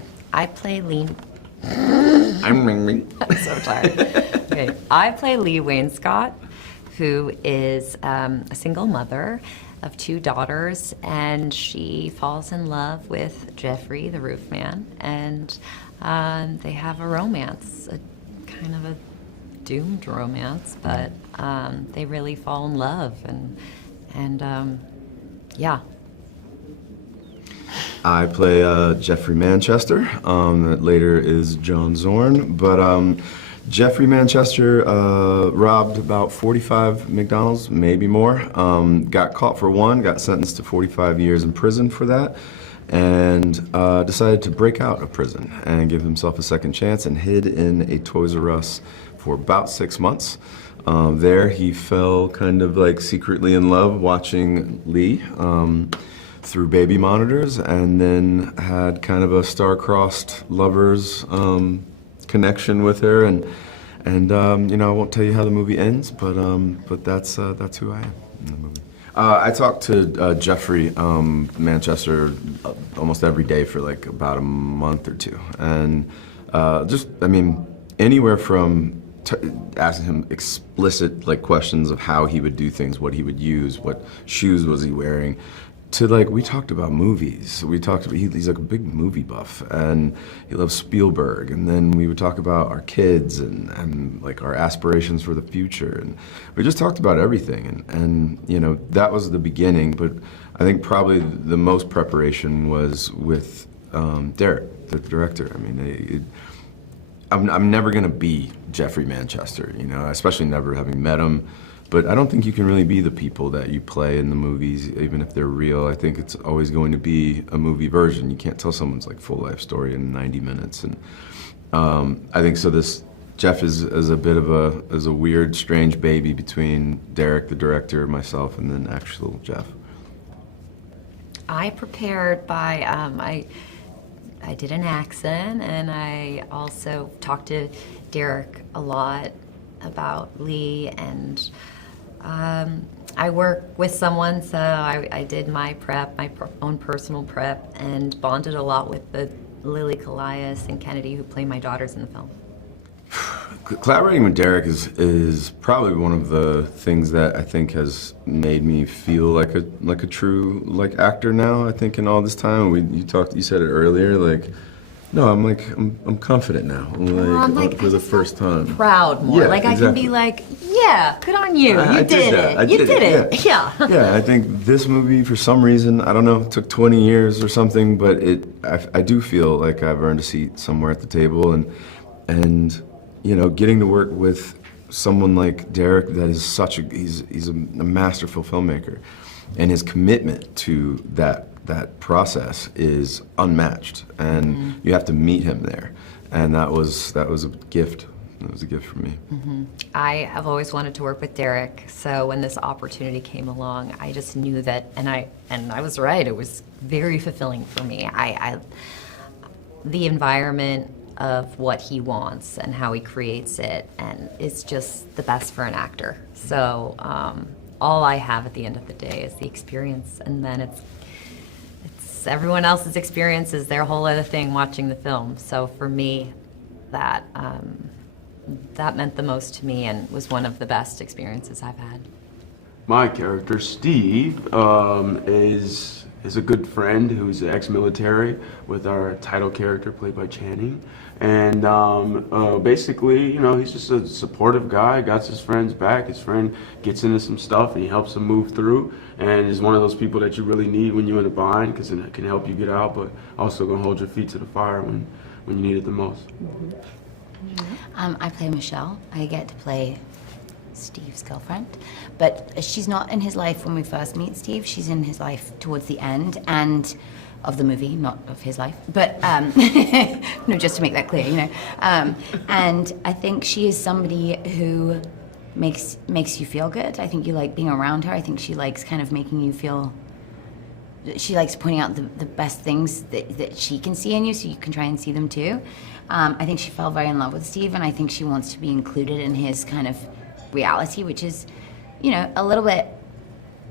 Sure. I play Leigh. I'm I'm so tired. Okay. I play Leigh Wainscott, who is a single mother of 2 daughters, and she falls in love with Jeffrey, the Roofman, and they have a romance, a kind of a doomed romance, but they really fall in love, and yeah. I play Jeffrey Manchester, that later is John Zorn, but Jeffrey Manchester robbed about 45 McDonald's, maybe more, got caught for one, got sentenced to 45 years in prison for that, and decided to break out of prison and give himself a second chance and hid in a Toys R Us for about 6 months. There he fell kind of like secretly in love watching Leigh through baby monitors, and then had kind of a star-crossed lovers connection with her, and you know, I won't tell you how the movie ends, but that's who I am in the movie. I talked to Jeffrey Manchester almost every day for like about a month or two, and just, I mean, anywhere from asking him explicit like questions of how he would do things, what he would use, what shoes was he wearing, to like, we talked about movies. We talked about, he's like a big movie buff, and he loves Spielberg, and then we would talk about our kids and like our aspirations for the future, and we just talked about everything, and you know, that was the beginning, but I think probably the most preparation was with Derek, the director. I mean, I'm never gonna be Jeffrey Manchester, you know, especially never having met him. But I don't think you can really be the people that you play in the movies, even if they're real. I think it's always going to be a movie version. You can't tell someone's like full life story in 90 minutes. And I think so. This Jeff is a bit of a weird, strange baby between Derek, the director, myself, and then actual Jeff. I prepared by I did an accent, and I also talked to Derek a lot about Leigh, and I work with someone, so I did my prep, my own personal prep, and bonded a lot with the Lily Colias and Kennedy, who play my daughters in the film. Collaborating with Derek is probably one of the things that I think has made me feel like a true like actor now. I think in all this time, you said it earlier, like. No, I'm confident now. I'm like for the first time. Proud more. Yeah, like I exactly. can be like, yeah, good on you. I You did it. You did it. Yeah. Yeah, I think this movie, for some reason, I don't know, it took 20 years or something, but I do feel like I've earned a seat somewhere at the table, and you know, getting to work with someone like Derek, that is he's a masterful filmmaker, and his commitment to that process is unmatched, and you have to meet him there, and that was a gift. That was a gift for me. I have always wanted to work with Derek, so when this opportunity came along, I just knew that, and I was right. It was very fulfilling for me. The environment of what he wants and how he creates it, and it's just the best for an actor. So all I have at the end of the day is the experience, and then it's everyone else's experience is their whole other thing watching the film. So for me, that meant the most to me and was one of the best experiences I've had. My character, Steve, is a good friend who's ex-military with our title character played by Channing. And basically, you know, he's just a supportive guy, got his friend's back. His friend gets into some stuff and he helps him move through, and is one of those people that you really need when you're in a bind, because it can help you get out, but also gonna hold your feet to the fire when you need it the most. I play Michelle. I get to play Steve's girlfriend, but she's not in his life when we first meet Steve. She's in his life towards the end and of the movie, not of his life, but no, just to make that clear, you know. And I think she is somebody who makes you feel good. I think you like being around her. I think she likes kind of making you feel, she likes pointing out the best things that she can see in you, so you can try and see them too. I think she fell very in love with Steve, and I think she wants to be included in his kind of reality, which is, you know, a little bit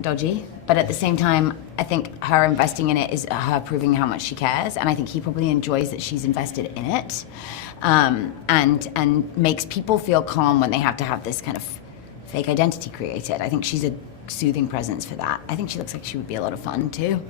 dodgy, but at the same time, I think her investing in it is her proving how much she cares, and I think he probably enjoys that she's invested in it, and makes people feel calm when they have to have this kind of fake identity created. I think she's a soothing presence for that. I think she looks like she would be a lot of fun too,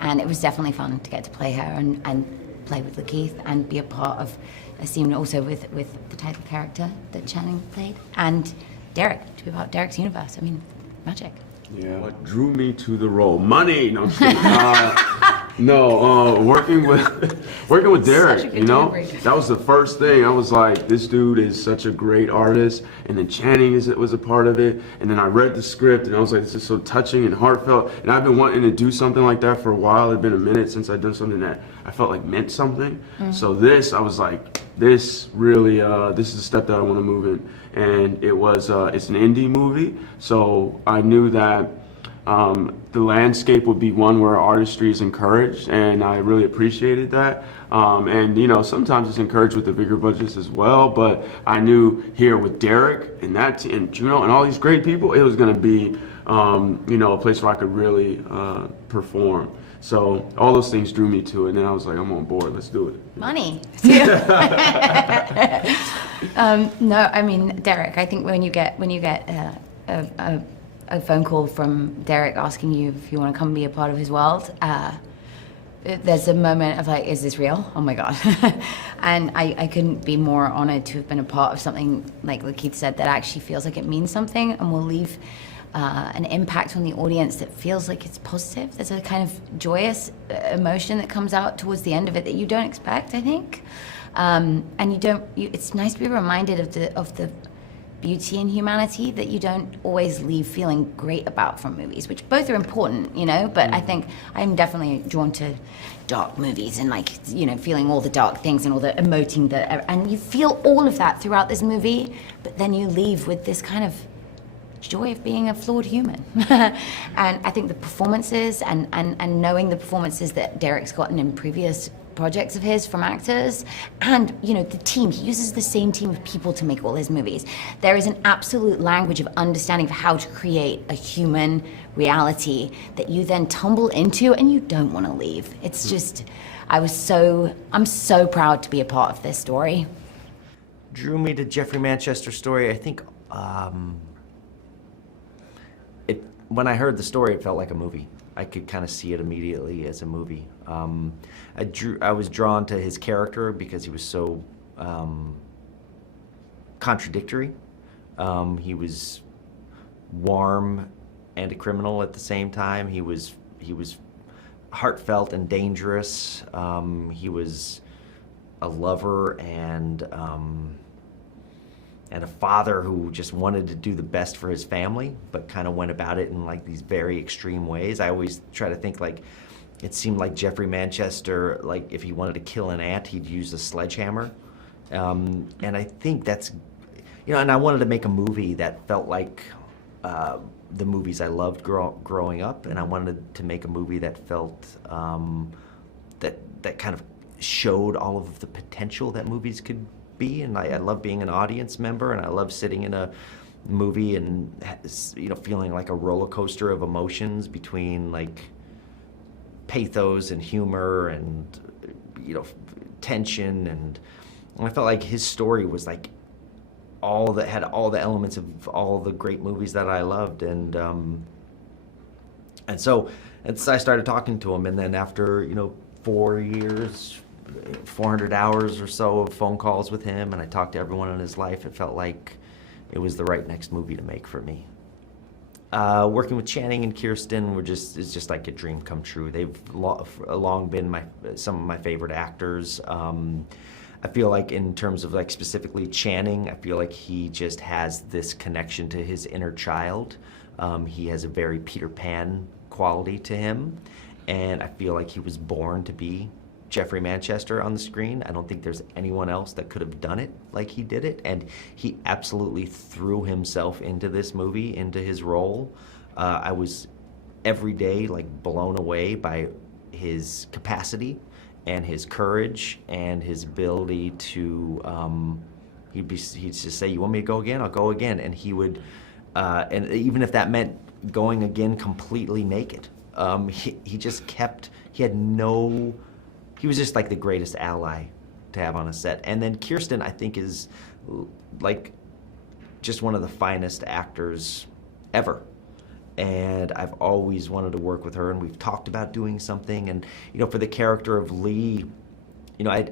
and it was definitely fun to get to play her and play with LaKeith and be a part of a scene also with the title character that Channing played, and Derek, to be part of Derek's universe. I mean, magic. Yeah. What drew me to the role? Money. No, I'm just kidding. Working with Derek, you know, that was the first thing. I was like, this dude is such a great artist, and then Channing was a part of it, and then I read the script, and I was like, this is so touching and heartfelt, and I've been wanting to do something like that for a while. It'd been a minute since I'd done something that I felt like meant something. So this, I was like, this really, this is a step that I want to move in, and it was, it's an indie movie, so I knew that the landscape would be one where artistry is encouraged, and I really appreciated that. And you know, sometimes it's encouraged with the bigger budgets as well, but I knew here with Derek and Juno and all these great people, it was going to be you know, a place where I could really perform. So all those things drew me to it, and then I was like, I'm on board, let's do it. Money. No, I mean, Derek, I think when you get a phone call from Derek asking you if you want to come be a part of his world, there's a moment of like, is this real? Oh my God. And I couldn't be more honored to have been a part of something, like LaKeith said, that actually feels like it means something and will leave an impact on the audience that feels like it's positive. There's a kind of joyous emotion that comes out towards the end of it that you don't expect, I think. And it's nice to be reminded of the beauty and humanity that you don't always leave feeling great about from movies, which both are important, you know, but I think I'm definitely drawn to dark movies and, like, you know, feeling all the dark things and all the emoting and you feel all of that throughout this movie, but then you leave with this kind of joy of being a flawed human. And I think the performances and knowing the performances that Derek's gotten in previous projects of his from actors, and you know, the team, he uses the same team of people to make all his movies. There is an absolute language of understanding of how to create a human reality that you then tumble into and you don't want to leave. It's just, I'm so proud to be a part of this story. Drew me to Jeffrey Manchester's story, I think when I heard the story, it felt like a movie. I could kind of see it immediately as a movie. I was drawn to his character because he was so contradictory. He was warm and a criminal at the same time. He was heartfelt and dangerous. He was a lover and a father who just wanted to do the best for his family, but kind of went about it in like these very extreme ways. I always try to think, like, it seemed like Jeffrey Manchester, like if he wanted to kill an ant, he'd use a sledgehammer. And I think that's, you know, and I wanted to make a movie that felt like the movies I loved growing up, and I wanted to make a movie that felt, that kind of showed all of the potential that movies could be. And I love being an audience member, and I love sitting in a movie and, you know, feeling like a roller coaster of emotions between like pathos and humor and, you know, tension, and I felt like his story was like had all the elements of all the great movies that I loved, and so I started talking to him, and then after, you know, 4 years, 400 hours or so of phone calls with him, and I talked to everyone in his life, it felt like it was the right next movie to make for me. Working with Channing and Kirsten is just like a dream come true. They've long been some of my favorite actors. I feel like in terms of like specifically Channing, I feel like he just has this connection to his inner child. He has a very Peter Pan quality to him, and I feel like he was born to be Jeffrey Manchester on the screen. I don't think there's anyone else that could have done it like he did it, and he absolutely threw himself into this movie, into his role. I was every day like blown away by his capacity and his courage and his ability to, he'd just say, "You want me to go again? I'll go again." And he would, and even if that meant going again completely naked. He just kept, he was just like the greatest ally to have on a set. And then Kirsten, I think, is like just one of the finest actors ever. And I've always wanted to work with her, and we've talked about doing something. And, you know, for the character of Leigh, you know,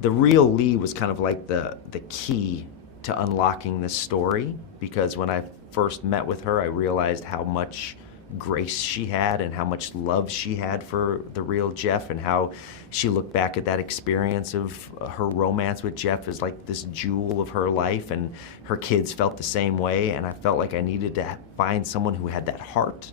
the real Leigh was kind of like the key to unlocking this story, because when I first met with her, I realized how much grace she had and how much love she had for the real Jeff, and how she looked back at that experience of her romance with Jeff as like this jewel of her life, and her kids felt the same way. And I felt like I needed to find someone who had that heart,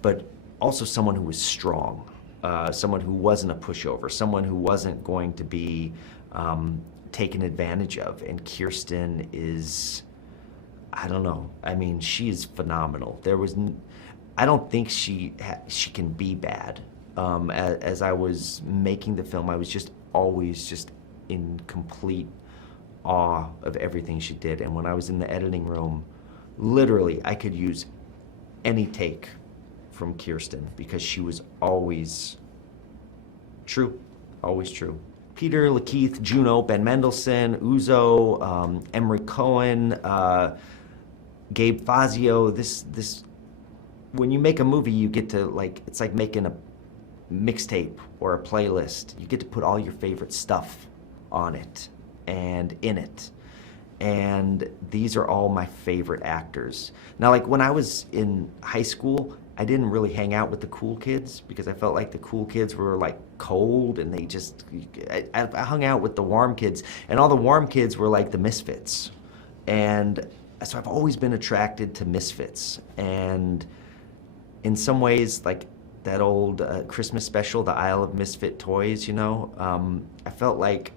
but also someone who was strong, someone who wasn't a pushover, someone who wasn't going to be taken advantage of. And Kirsten is, I don't know, I mean, she is phenomenal. I don't think she can be bad. As I was making the film, I was just always just in complete awe of everything she did. And when I was in the editing room, literally, I could use any take from Kirsten, because she was always true, always true. Peter, LaKeith, Juno, Ben Mendelsohn, Uzo, Emery Cohen, Gabe Fazio. This when you make a movie, you get to, like, it's like making a mixtape or a playlist. You get to put all your favorite stuff on it and in it. And these are all my favorite actors. Now, like, when I was in high school, I didn't really hang out with the cool kids, because I felt like the cool kids were like cold, and they just, I hung out with the warm kids, and all the warm kids were like the misfits. And so I've always been attracted to misfits. And in some ways, like that old Christmas special, The Isle of Misfit Toys, you know, I felt like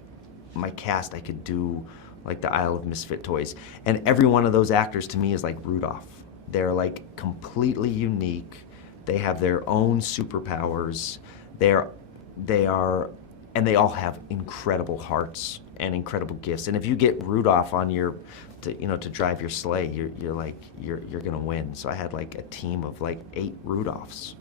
my cast, I could do like The Isle of Misfit Toys. And every one of those actors to me is like Rudolph. They're like completely unique. They have their own superpowers. They are, and they all have incredible hearts and incredible gifts. And if you get Rudolph on your, to drive your sleigh, you're gonna win. So I had like a team of like 8 Rudolphs.